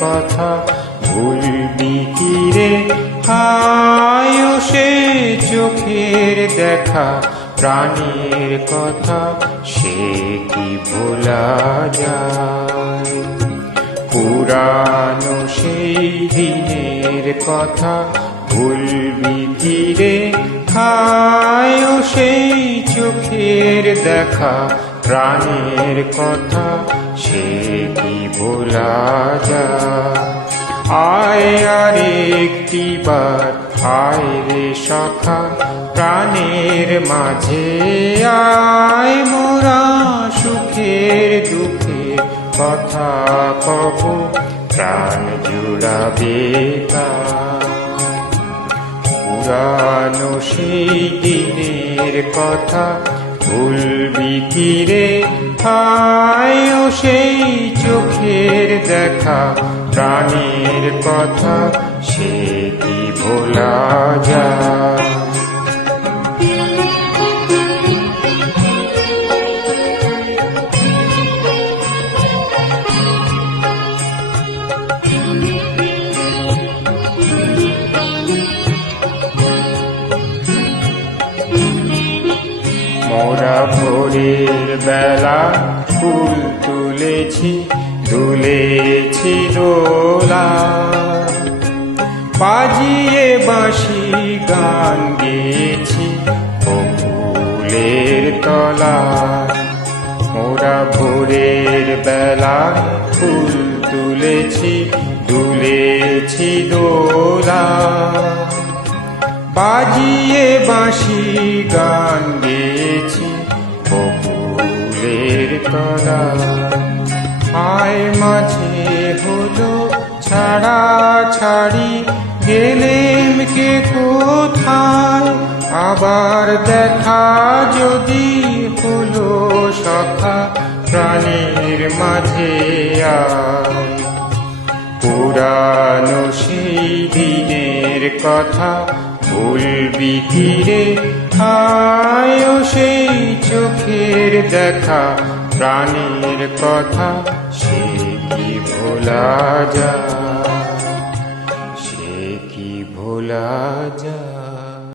কথা ভুলবি কি রে? হায় ও সে চোখের দেখা, প্রাণের কথা সে কি ভোলা যায়? পুরানো সেই দিনের কথা ভুলবি কি রে? হায় ও সেই চোখের দেখা, প্রাণের কথা সে কি ভোলা যায়? আয় আর একটি বার আয় রে সখা, প্রাণের মাঝে আয়, মোরা সুখের দুঃখের কথা কব, প্রাণ জুড়াবে গান। পুরানো সেই দিনের কথা ভুলবি কি রে? হায় ও সেই চোখের দেখা, প্রাণের কথা সে কি ভোলা যায়? মোরা ভোরের বেলা ফুল তুলেছি, দুলেছি দোলা, বাজিয়ে বাঁশি গান গেয়েছি বকুলের তলা। মোরা ভোরের বেলা ফুল তুলেছি, দুলেছি দোলা, বাজিয়ে বাঁশি গান গেয়েছি বকুলের তলা। আয় মাঝে হলো ছাড়া ছাড়ি, গেলেম কে কোথায়? আবার দেখা যদি হলো সখা, প্রাণের মাঝে আয়। পুরানো সেই দিনের কথা ভুলবি কি রে? হায় ও সেই চোখের দেখা, প্রাণের কথা সে কি ভোলা যায়? সে কি ভোলা যায়?